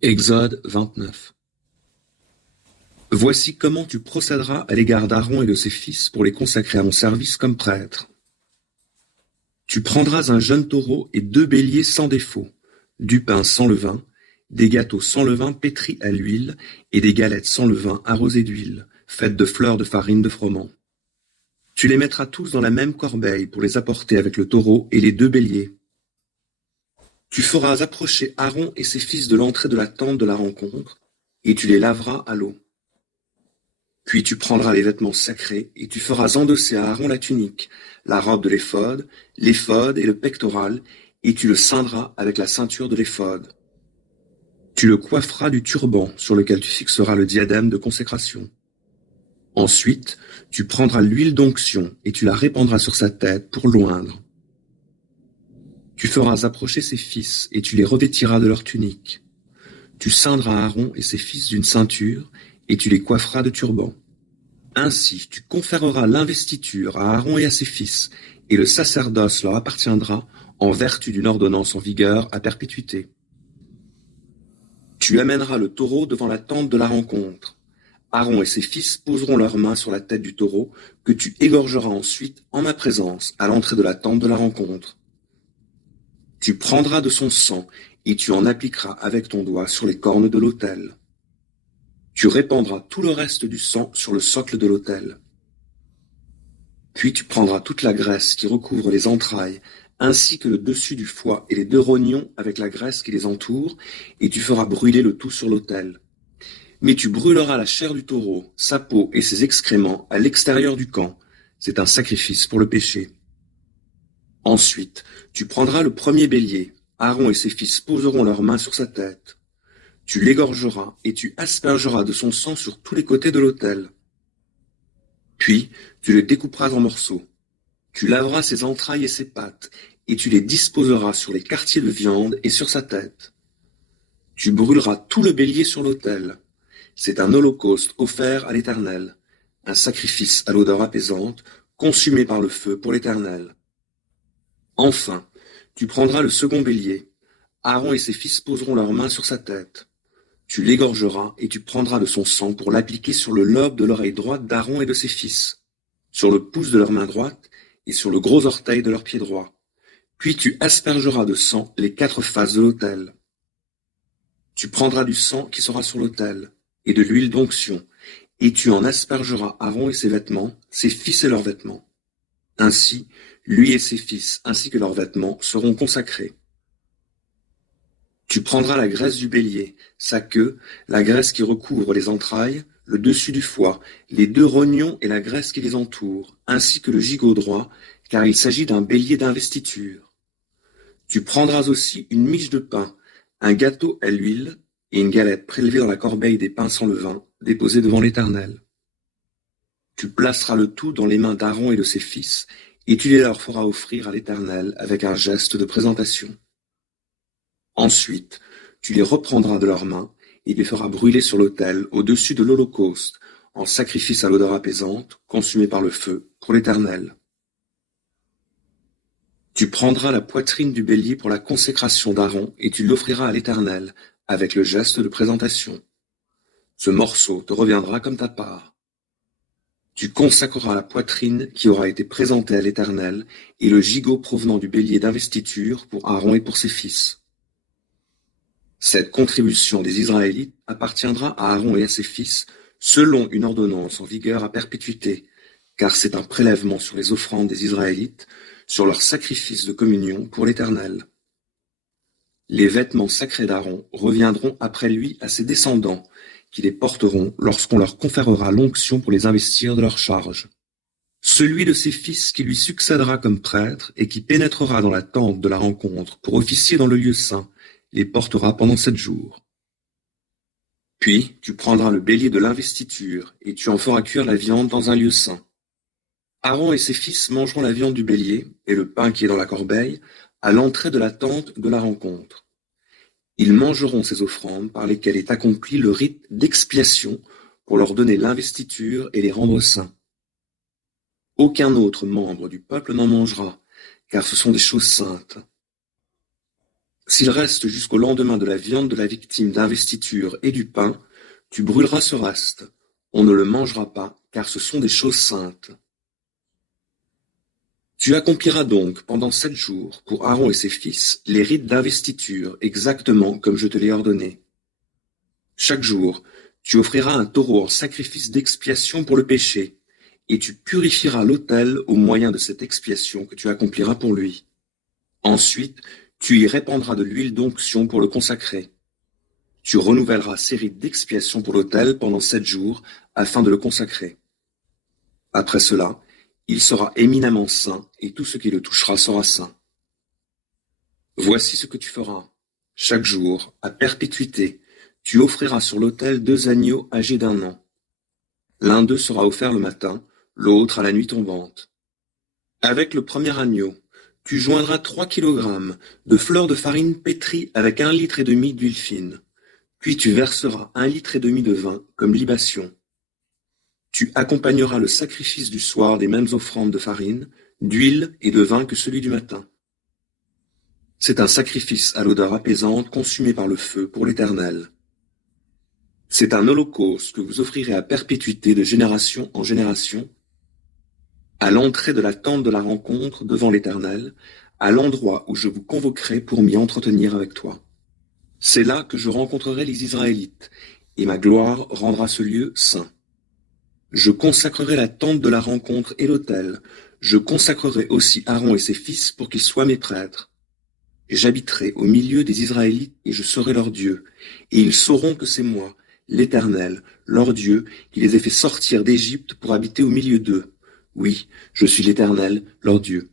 Exode 29. Voici comment tu procéderas à l'égard d'Aaron et de ses fils pour les consacrer à mon service comme prêtres. Tu prendras un jeune taureau et 2 béliers sans défaut, du pain sans levain, des gâteaux sans levain pétris à l'huile et des galettes sans levain arrosées d'huile, faites de fleurs de farine de froment. Tu les mettras tous dans la même corbeille pour les apporter avec le taureau et les 2 béliers. Tu feras approcher Aaron et ses fils de l'entrée de la tente de la rencontre, et tu les laveras à l'eau. Puis tu prendras les vêtements sacrés, et tu feras endosser à Aaron la tunique, la robe de l'éphod et le pectoral, et tu le ceindras avec la ceinture de l'éphod. Tu le coifferas du turban sur lequel tu fixeras le diadème de consécration. Ensuite, tu prendras l'huile d'onction, et tu la répandras sur sa tête pour l'oindre. Tu feras approcher ses fils, et tu les revêtiras de leur tunique. Tu ceindras Aaron et ses fils d'une ceinture, et tu les coifferas de turbans. Ainsi tu conféreras l'investiture à Aaron et à ses fils, et le sacerdoce leur appartiendra en vertu d'une ordonnance en vigueur à perpétuité. Tu amèneras le taureau devant la tente de la rencontre. Aaron et ses fils poseront leurs mains sur la tête du taureau, que tu égorgeras ensuite en ma présence à l'entrée de la tente de la rencontre. Tu prendras de son sang, et tu en appliqueras avec ton doigt sur les cornes de l'autel. Tu répandras tout le reste du sang sur le socle de l'autel. Puis tu prendras toute la graisse qui recouvre les entrailles, ainsi que le dessus du foie et les 2 rognons avec la graisse qui les entoure, et tu feras brûler le tout sur l'autel. Mais tu brûleras la chair du taureau, sa peau et ses excréments à l'extérieur du camp. C'est un sacrifice pour le péché. Ensuite, tu prendras le premier bélier. Aaron et ses fils poseront leurs mains sur sa tête. Tu l'égorgeras et tu aspergeras de son sang sur tous les côtés de l'autel. Puis, tu le découperas en morceaux. Tu laveras ses entrailles et ses pattes, et tu les disposeras sur les quartiers de viande et sur sa tête. Tu brûleras tout le bélier sur l'autel. C'est un holocauste offert à l'Éternel, un sacrifice à l'odeur apaisante, consumé par le feu pour l'Éternel. Enfin, tu prendras le second bélier. Aaron et ses fils poseront leurs mains sur sa tête. Tu l'égorgeras et tu prendras de son sang pour l'appliquer sur le lobe de l'oreille droite d'Aaron et de ses fils, sur le pouce de leur main droite et sur le gros orteil de leur pied droit. Puis tu aspergeras de sang les 4 faces de l'autel. Tu prendras du sang qui sera sur l'autel et de l'huile d'onction, et tu en aspergeras Aaron et ses vêtements, ses fils et leurs vêtements. Ainsi, lui et ses fils, ainsi que leurs vêtements, seront consacrés. Tu prendras la graisse du bélier, sa queue, la graisse qui recouvre les entrailles, le dessus du foie, les 2 rognons et la graisse qui les entoure, ainsi que le gigot droit, car il s'agit d'un bélier d'investiture. Tu prendras aussi une miche de pain, un gâteau à l'huile et une galette prélevée dans la corbeille des pains sans levain, déposée devant l'Éternel. Tu placeras le tout dans les mains d'Aaron et de ses fils, et tu les leur feras offrir à l'Éternel avec un geste de présentation. Ensuite, tu les reprendras de leurs mains et les feras brûler sur l'autel au-dessus de l'holocauste, en sacrifice à l'odeur apaisante, consumé par le feu, pour l'Éternel. Tu prendras la poitrine du bélier pour la consécration d'Aaron et tu l'offriras à l'Éternel, avec le geste de présentation. Ce morceau te reviendra comme ta part. Tu consacreras la poitrine qui aura été présentée à l'Éternel et le gigot provenant du bélier d'investiture pour Aaron et pour ses fils. Cette contribution des Israélites appartiendra à Aaron et à ses fils selon une ordonnance en vigueur à perpétuité, car c'est un prélèvement sur les offrandes des Israélites, sur leurs sacrifices de communion pour l'Éternel. Les vêtements sacrés d'Aaron reviendront après lui à ses descendants, qui les porteront lorsqu'on leur conférera l'onction pour les investir de leur charge. Celui de ses fils qui lui succédera comme prêtre et qui pénétrera dans la tente de la rencontre pour officier dans le lieu saint, les portera pendant 7 jours. Puis tu prendras le bélier de l'investiture et tu en feras cuire la viande dans un lieu saint. Aaron et ses fils mangeront la viande du bélier et le pain qui est dans la corbeille à l'entrée de la tente de la rencontre. Ils mangeront ces offrandes par lesquelles est accompli le rite d'expiation pour leur donner l'investiture et les rendre saints. Aucun autre membre du peuple n'en mangera, car ce sont des choses saintes. S'il reste jusqu'au lendemain de la viande de la victime d'investiture et du pain, tu brûleras ce reste. On ne le mangera pas, car ce sont des choses saintes. Tu accompliras donc pendant 7 jours, pour Aaron et ses fils, les rites d'investiture, exactement comme je te l'ai ordonné. Chaque jour, tu offriras un taureau en sacrifice d'expiation pour le péché, et tu purifieras l'autel au moyen de cette expiation que tu accompliras pour lui. Ensuite, tu y répandras de l'huile d'onction pour le consacrer. Tu renouvelleras ces rites d'expiation pour l'autel pendant 7 jours, afin de le consacrer. Après cela, il sera éminemment saint, et tout ce qui le touchera sera saint. Voici ce que tu feras. Chaque jour, à perpétuité, tu offriras sur l'autel 2 agneaux âgés d'1 an. L'un d'eux sera offert le matin, l'autre à la nuit tombante. Avec le premier agneau, tu joindras 3 kilogrammes de fleur de farine pétrie avec 1,5 litre d'huile fine. Puis tu verseras 1,5 litre de vin comme libation. Tu accompagneras le sacrifice du soir des mêmes offrandes de farine, d'huile et de vin que celui du matin. C'est un sacrifice à l'odeur apaisante consumé par le feu pour l'Éternel. C'est un holocauste que vous offrirez à perpétuité de génération en génération, à l'entrée de la tente de la rencontre devant l'Éternel, à l'endroit où je vous convoquerai pour m'y entretenir avec toi. C'est là que je rencontrerai les Israélites, et ma gloire rendra ce lieu saint. Je consacrerai la tente de la rencontre et l'autel. Je consacrerai aussi Aaron et ses fils pour qu'ils soient mes prêtres. J'habiterai au milieu des Israélites et je serai leur Dieu. Et ils sauront que c'est moi, l'Éternel, leur Dieu, qui les ai fait sortir d'Égypte pour habiter au milieu d'eux. Oui, je suis l'Éternel, leur Dieu.